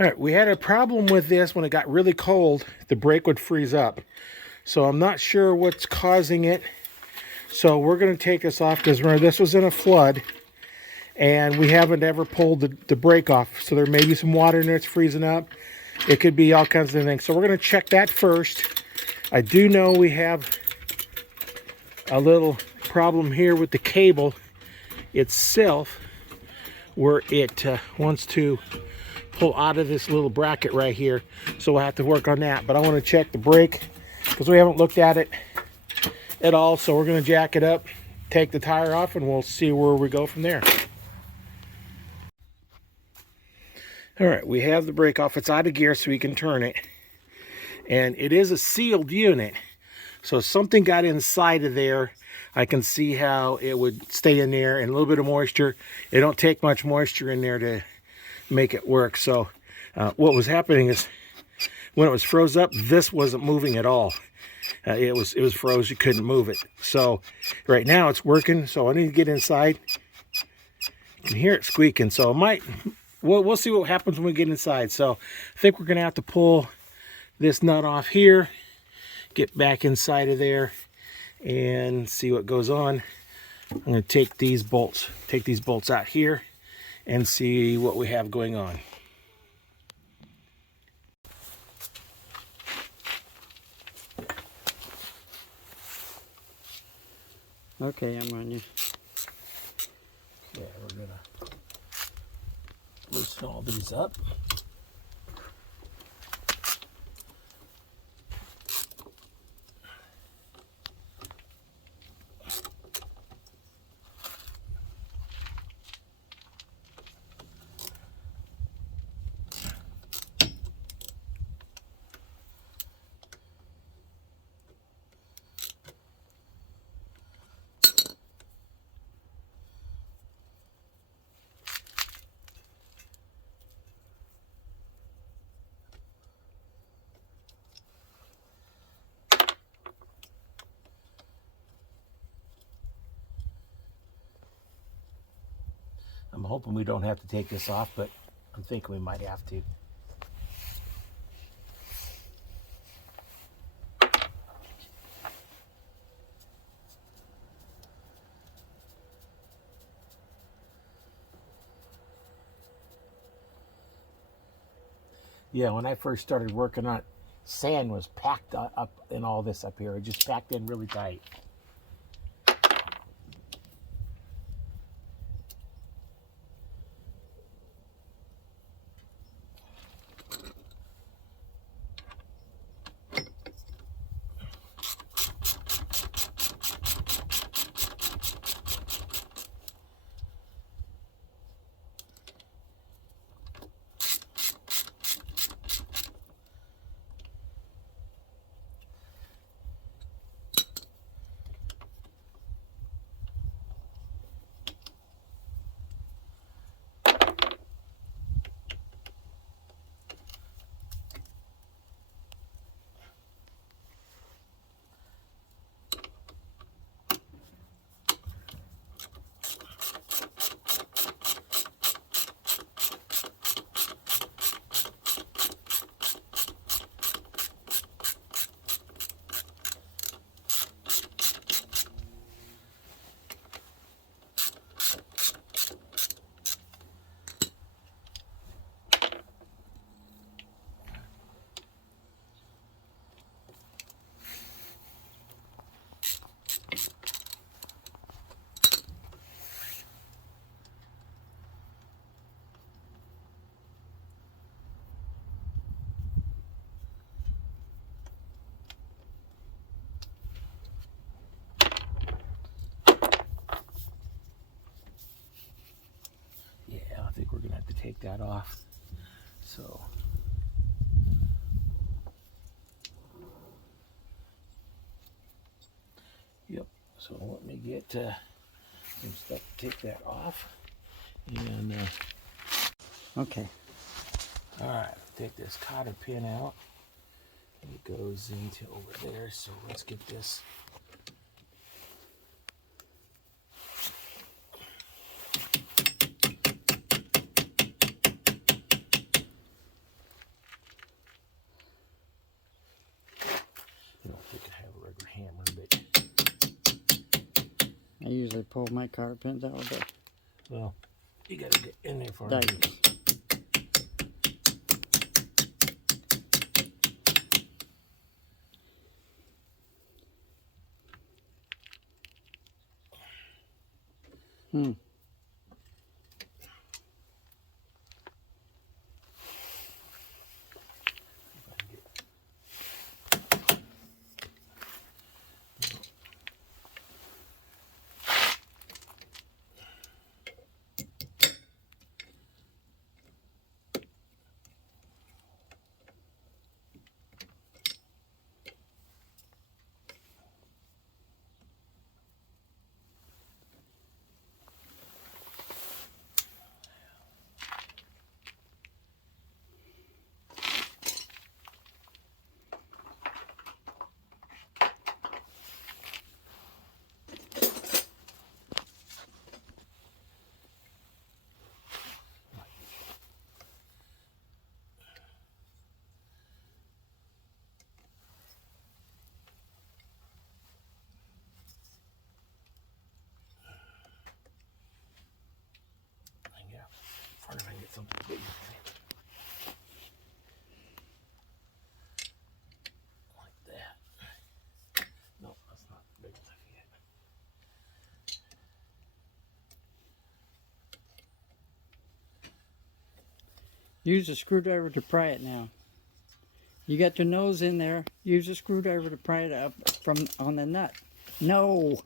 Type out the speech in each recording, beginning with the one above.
All right, we had a problem with this when it got really cold. The brake would freeze up. So I'm not sure what's causing it. So we're going to take this off because remember this was in a flood and we haven't ever pulled the brake off. So there may be some water in there, it's freezing up. It could be all kinds of things. So we're going to check that first. I do know we have a little problem here with the cable itself where it wants to pull out of this little bracket right here. So we'll have to work on that. But I want to check the brake because we haven't looked at it at all. So we're going to jack it up, take the tire off, and we'll see where we go from there. All right, we have the brake off. It's out of gear so we can turn it. And it is a sealed unit. So if something got inside of there, I can see how it would stay in there, and a little bit of moisture. It don't take much moisture in there to make it work. So what was happening is when it was froze up, this wasn't moving at all. It was froze. You couldn't move it. So right now it's working. So I need to get inside. You can hear it squeaking. So it might. We'll see what happens when we get inside. So I think we're gonna have to pull this nut off here, get back inside of there, and see what goes on. I'm gonna take these bolts out here, and see what we have going on. Okay, I'm on you. Yeah, we're gonna loosen all these up. I'm hoping we don't have to take this off, but I'm thinking we might have to. Yeah, when I first started working on it, sand was packed up in all this up here. It just packed in really tight. I think we're gonna have to take that off. So yep, so let me get some stuff to take that off. And Okay. all right, take this cotter pin out. It goes into over there, so let's get this. I usually pull my cotter pins out of the Well, you gotta get in there for dice. it. Hmm. Yeah, if I can get something bigger. Like that. No, that's not big enough yet. Use a screwdriver to pry it now. You got your nose in there. Use a screwdriver to pry it up from on the nut. No.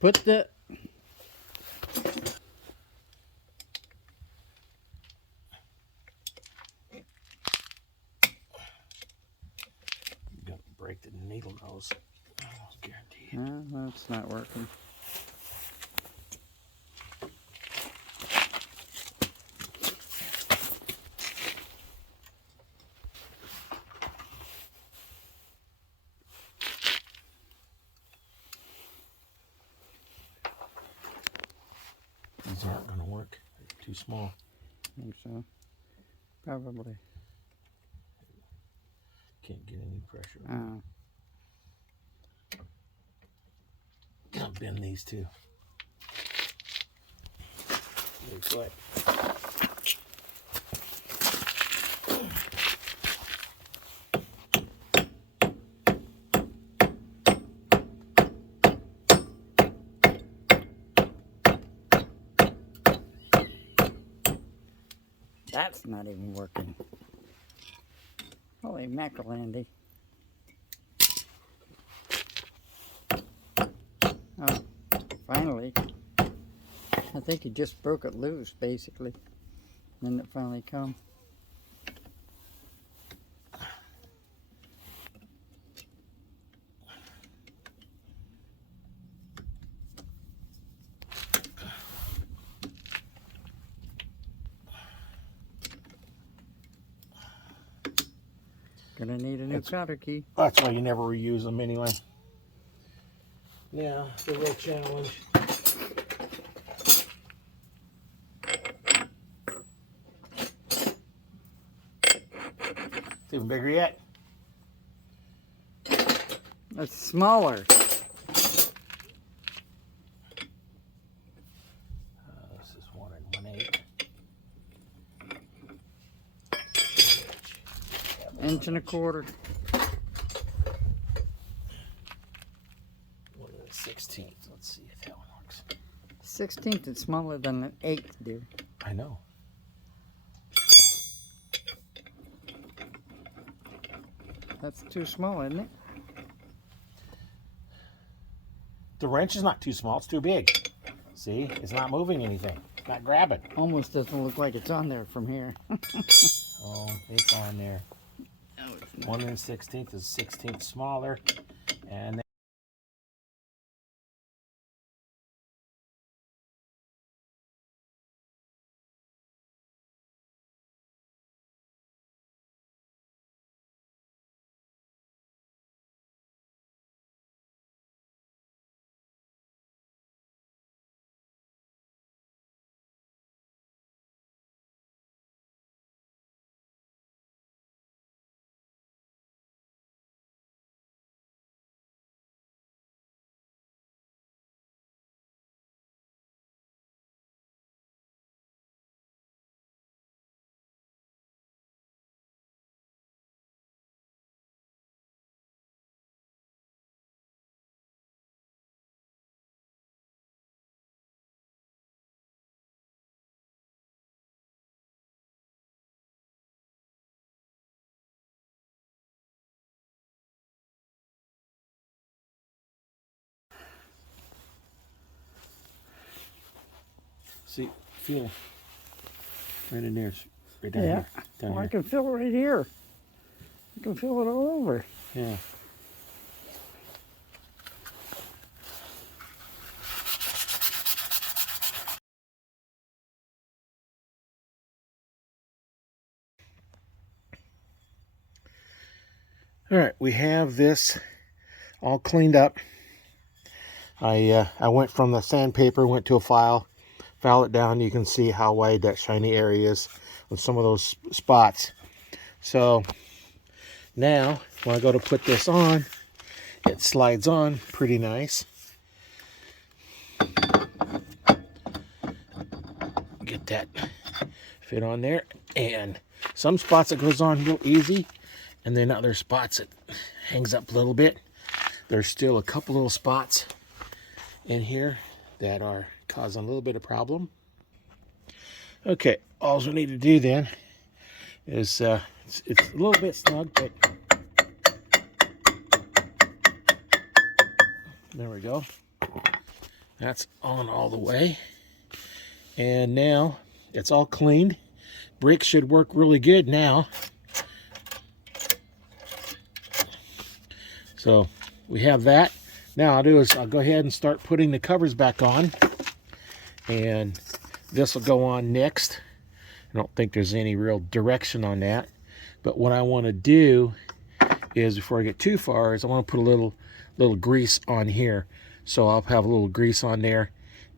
Put the You're gonna break the needle nose. Almost guaranteed. that's not working. These aren't gonna work. They're too small. I think so. Probably. Can't get any pressure. Oh. I'll bend these too. Looks like. That's not even working. Holy mackerel, Andy. Oh, finally. I think he just broke it loose, basically. Then it finally come. Gonna need a new cotter key. That's why you never reuse them anyway. Yeah, the real challenge. It's even bigger yet. It's smaller. This is 1 1/8. Inch and a quarter. 1 1/16. Let's see if that one works. 16th is smaller than an 8th, dear. I know. That's too small, isn't it? The wrench is not too small, it's too big. See, it's not moving anything. It's not grabbing. Almost doesn't look like it's on there from here. Oh, it's on there. No, it's not. 1 1/16 is 16th smaller. And See, feel right in there, right down Yeah. here. Down Well, I here. can feel it right here. I can feel it all over. Yeah. All right, we have this all cleaned up. I went from the sandpaper, went to a file it down. You can see how wide that shiny area is with some of those spots. So now when I go to put this on, it slides on pretty nice. Get that fit on there, and some spots it goes on real easy, and then other spots it hangs up a little bit. There's still a couple little spots in here that are causing a little bit of problem. Okay, all we need to do then is it's a little bit snug, but there we go. That's on all the way, and now it's all cleaned. Brakes should work really good now. So we have that. Now I'll do is I'll go ahead and start putting the covers back on, and this will go on next. I don't think there's any real direction on that, but what I want to do is, before I get too far, is I want to put a little grease on here. So I'll have a little grease on there,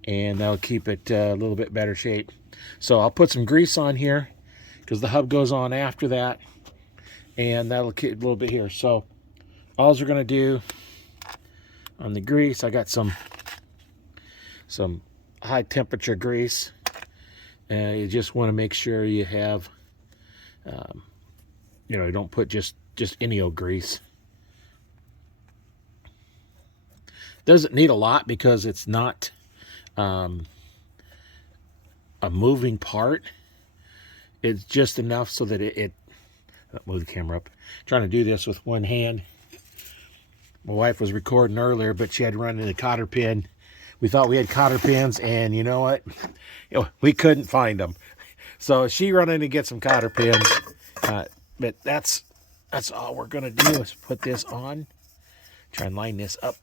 and that'll keep it a little bit better shape. So I'll put some grease on here because the hub goes on after that, and that'll keep a little bit here. So all we're going to do on the grease, I got some high temperature grease. You just want to make sure you have, you don't put just any old grease. Doesn't need a lot because it's not a moving part. It's just enough so that it I'll move the camera up. I'm trying to do this with one hand. My wife was recording earlier, but she had to run into the cotter pin. We thought we had cotter pins, and you know what? We couldn't find them. So she run in to get some cotter pins. But that's all we're gonna do is put this on. Try and line this up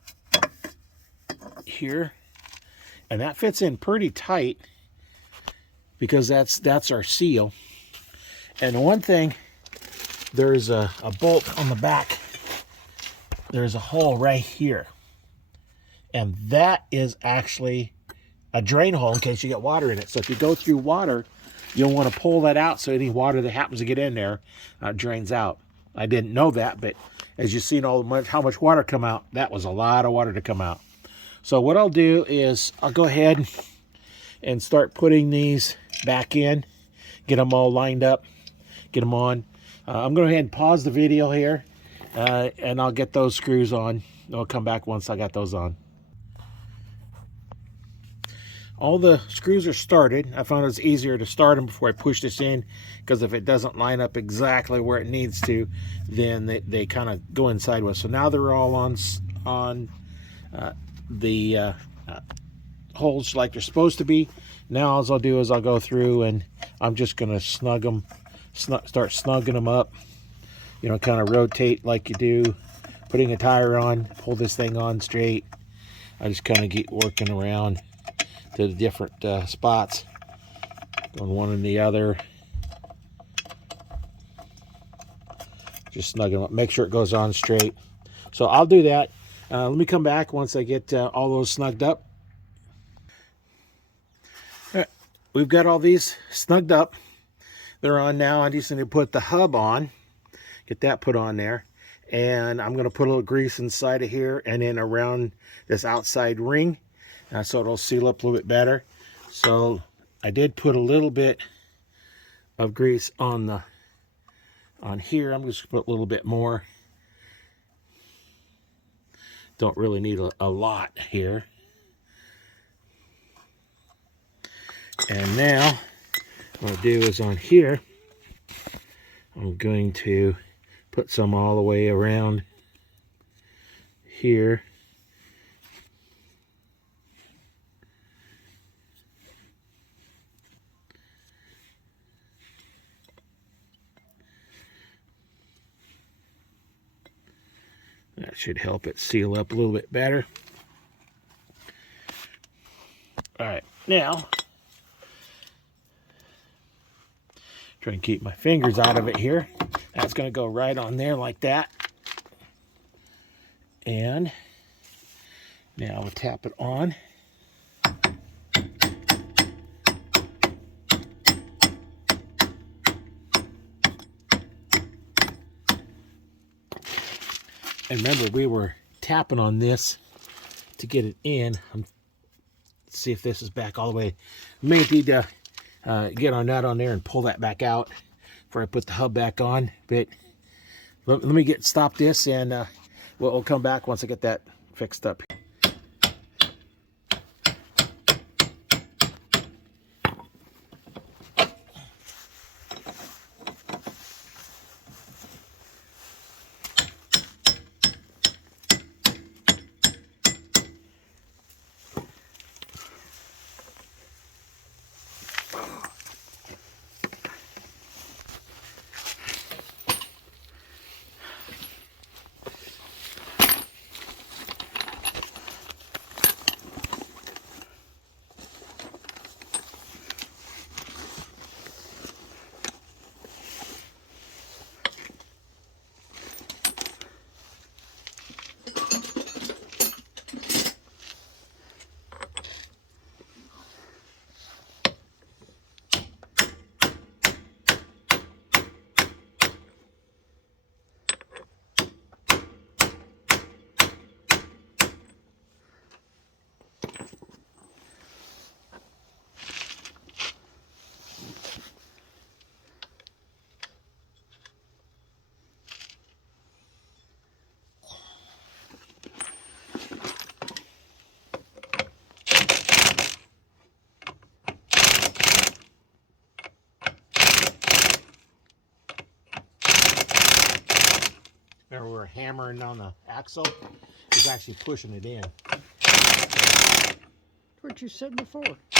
here, and that fits in pretty tight because that's our seal. And one thing, there's a bolt on the back. There's a hole right here, and that is actually a drain hole in case you get water in it. So if you go through water, you'll want to pull that out so any water that happens to get in there drains out. I didn't know that, but as you've seen how much water come out, that was a lot of water to come out. So what I'll do is I'll go ahead and start putting these back in, get them all lined up, get them on. I'm going to go ahead and pause the video here, and I'll get those screws on. I'll come back once I got those on. All the screws are started. I found it's easier to start them before I push this in, because if it doesn't line up exactly where it needs to, then they kind of go in sideways. So now they're all on the holes like they're supposed to be. Now all I'll do is I'll go through and I'm just going to start snugging them up. Kind of rotate like you do, putting a tire on, pull this thing on straight. I just kind of keep working around to the different spots, going one and the other. Just snug them up, make sure it goes on straight. So I'll do that. Let me come back once I get all those snugged up. All right, we've got all these snugged up. They're on now. I just need to put the hub on, get that put on there. And I'm going to put a little grease inside of here and then around this outside ring, so it'll seal up a little bit better. So I did put a little bit of grease on here. I'm just going to put a little bit more. Don't really need a lot here. And now what I'll do is on here, I'm going to put some all the way around here. That should help it seal up a little bit better. All right, now try and keep my fingers out of it here. That's going to go right on there like that. And now we'll tap it on. And remember, we were tapping on this to get it in. Let's see if this is back all the way. May need to get our nut on there and pull that back out before I put the hub back on. But let me stop this, and we'll come back once I get that fixed up. Remember, we were hammering on the axle. It's actually pushing it in. That's what you said before. Oh,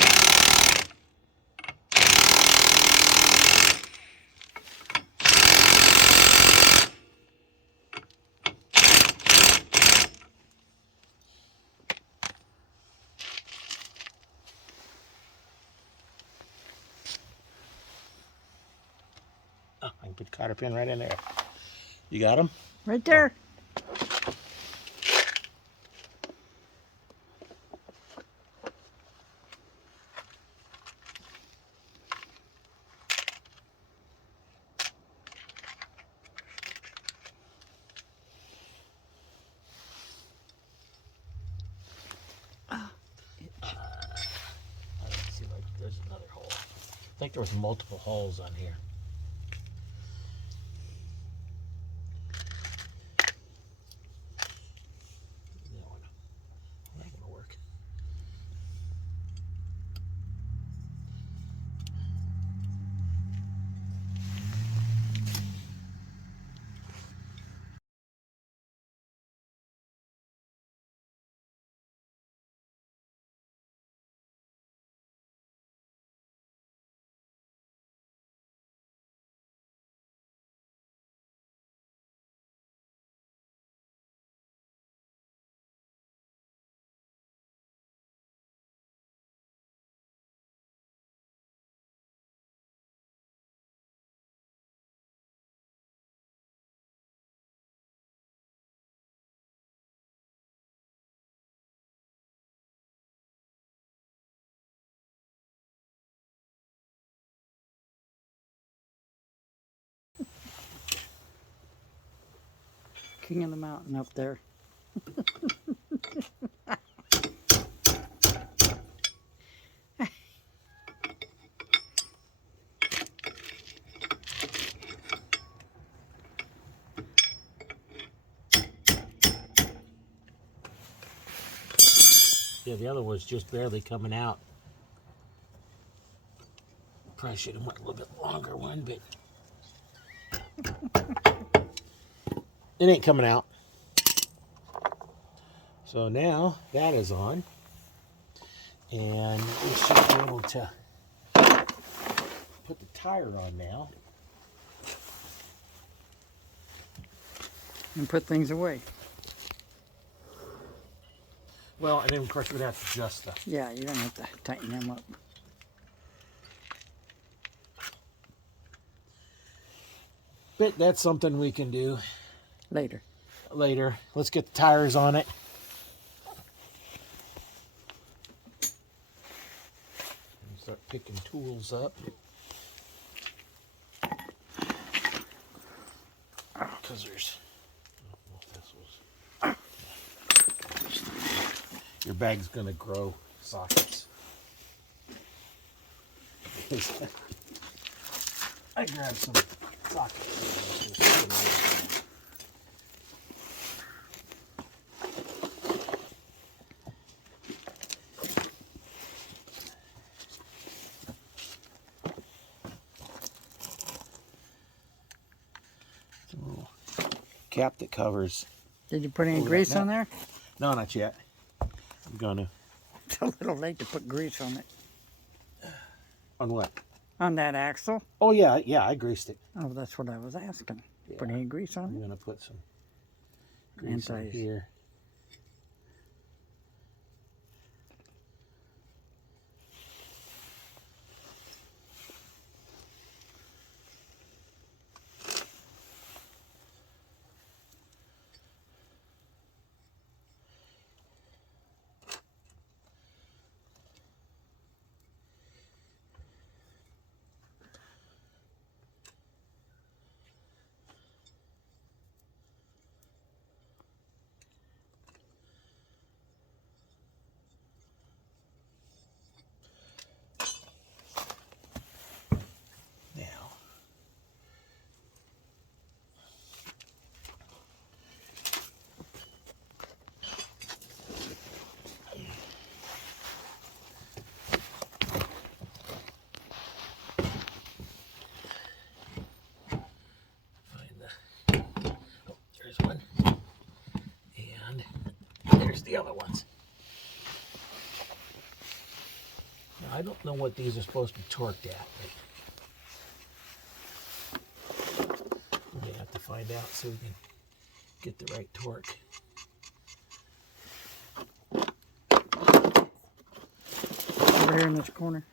I can put the cotter pin right in there. You got them? Right there. Let's see, like, there's another hole. I think there was multiple holes on here. That one. That one will work. King of the mountain up there. Yeah, the other was just barely coming out. Probably should have went a little bit longer one, but it ain't coming out. So now that is on, and we should be able to put the tire on now. And put things away. Well, and then of course we'd have to adjust the. Yeah, you're gonna have to tighten them up. But that's something we can do Later. later. Let's get the tires on it. And start picking tools up. Because there's. Oh, this was. Your bag's gonna grow sockets. I grabbed some sockets. Cap that covers. Did you put any grease on there? No, not yet. I'm gonna. It's a little late to put grease on it. On what? On that axle? Oh yeah, I greased it. Oh, that's what I was asking. Yeah. Put any grease on I'm it? gonna put some grease in here. There's one. And there's the other ones. Now, I don't know what these are supposed to be torqued at. We may have to find out so we can get the right torque. Over here in this corner.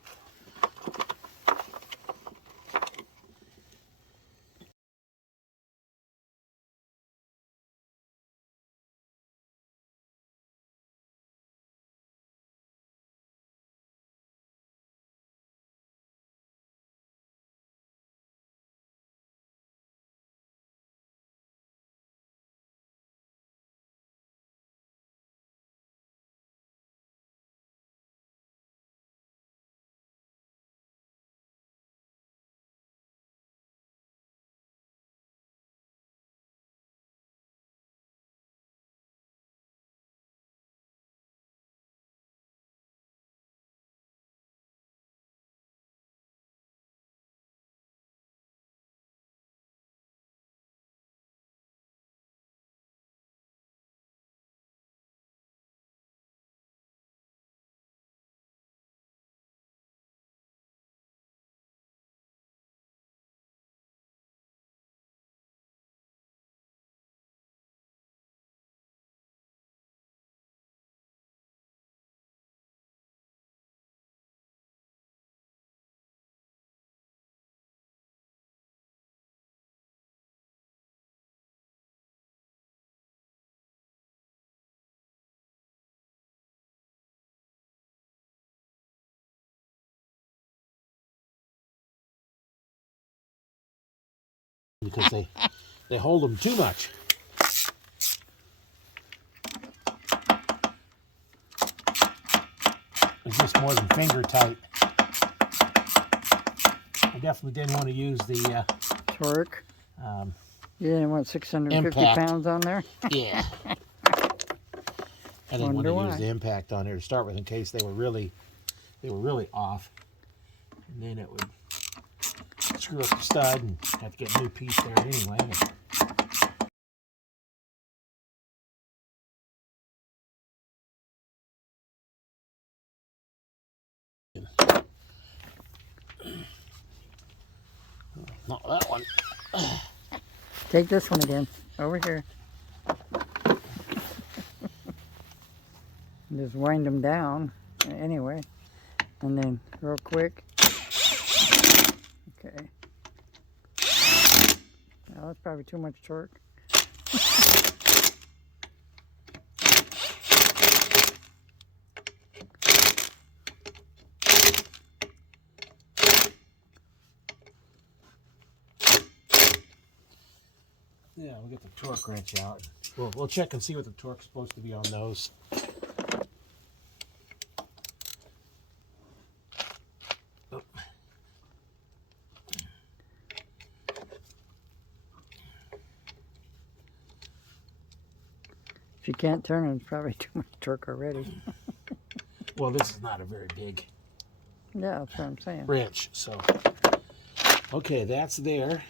Because they hold them too much. It's just more than finger tight. I definitely didn't want to use the Torque. You didn't want 650 impact. pounds on there? Yeah. I didn't want to use the impact on here to start with in case they were really off. And then it would screw up the stud and have to get a new piece there anyway. Not that one. Take this one again. Over here. Just wind them down anyway, and then real quick. Okay. Well, that's probably too much torque. Yeah, we'll get the torque wrench out. We'll check and see what the torque's supposed to be on those. Oh. If you can't turn it, it's probably too much torque already. Well, this is not a very big Yeah, that's what I'm saying. wrench, so. Okay, that's there.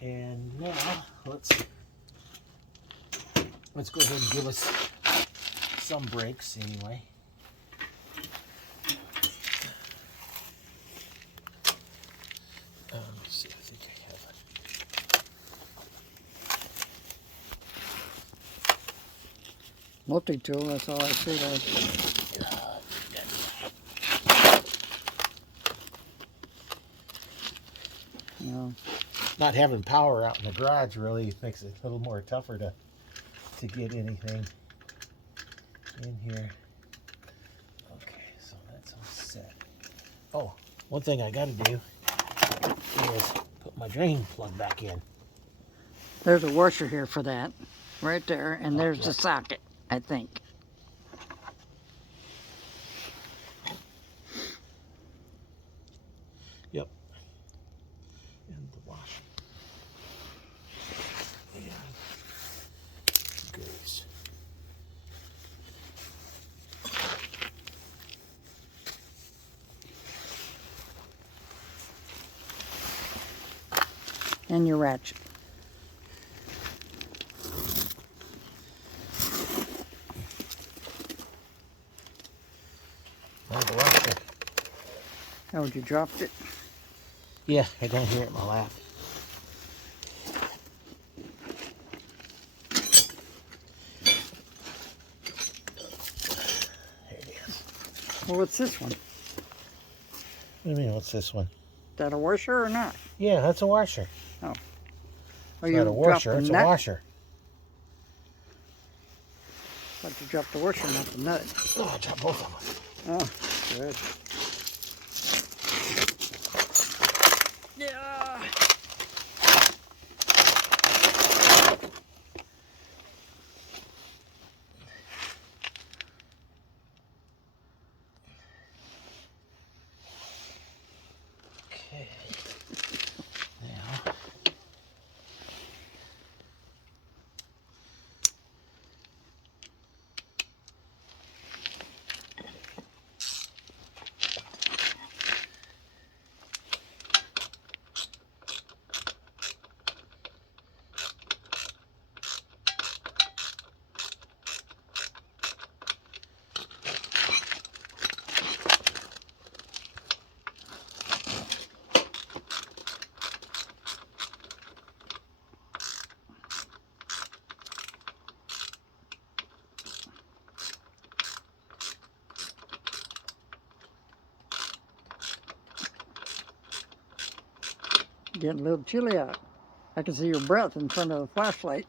And now, let's go ahead and give us some brakes anyway. Let's see, I think I have it. Multi-tool, that's all I see there. No. Not having power out in the garage really makes it a little more tougher to get anything in here. Okay, so that's all set. Oh, one thing I gotta do is put my drain plug back in. There's a washer here for that, right there, and there's the socket, I think. Yep. And the washer. And grease. And your ratchet. And the washer. Oh, you dropped it? Yeah, I don't hear it in my lap. There it is. Well, what's this one? What do you mean, what's this one? Is that a washer or not? Yeah, that's a washer. Oh, It's not a washer, it's a washer. But you dropped the washer, not the nut. Oh, I dropped both of them. Oh, good. Yeah. Okay. Now. Getting a little chilly out. I can see your breath in front of the flashlight.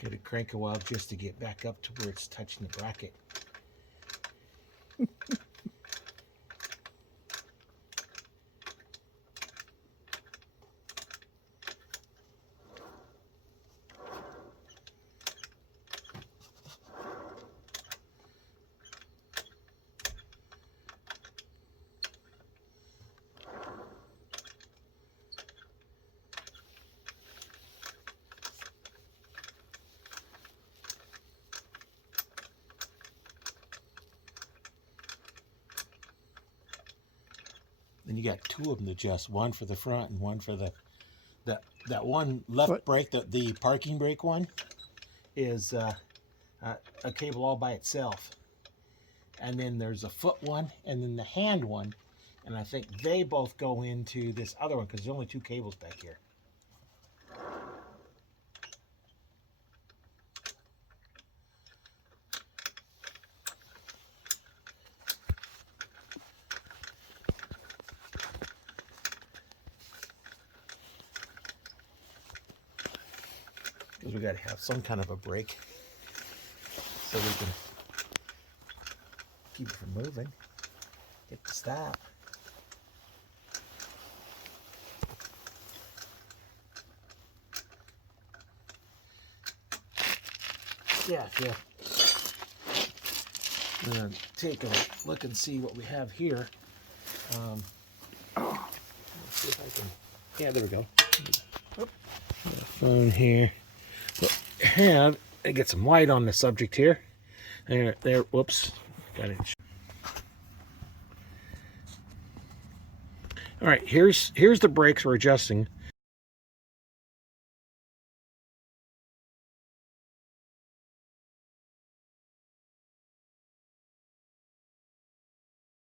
Got to crank a while just to get back up to where it's touching the bracket. Then you got two of them to adjust, one for the front and one for that one left Foot. brake, the parking brake one, is a cable all by itself. And then there's a foot one and then the hand one. And I think they both go into this other one because there's only two cables back here. Because we got to have some kind of a brake so we can keep it from moving, get to stop. Yeah. I'm gonna take a look and see what we have here. Let's see if I can. Yeah, there we go. Got a phone here. I get some light on the subject here. There. Whoops. Got it. All right. Here's the brakes we're adjusting.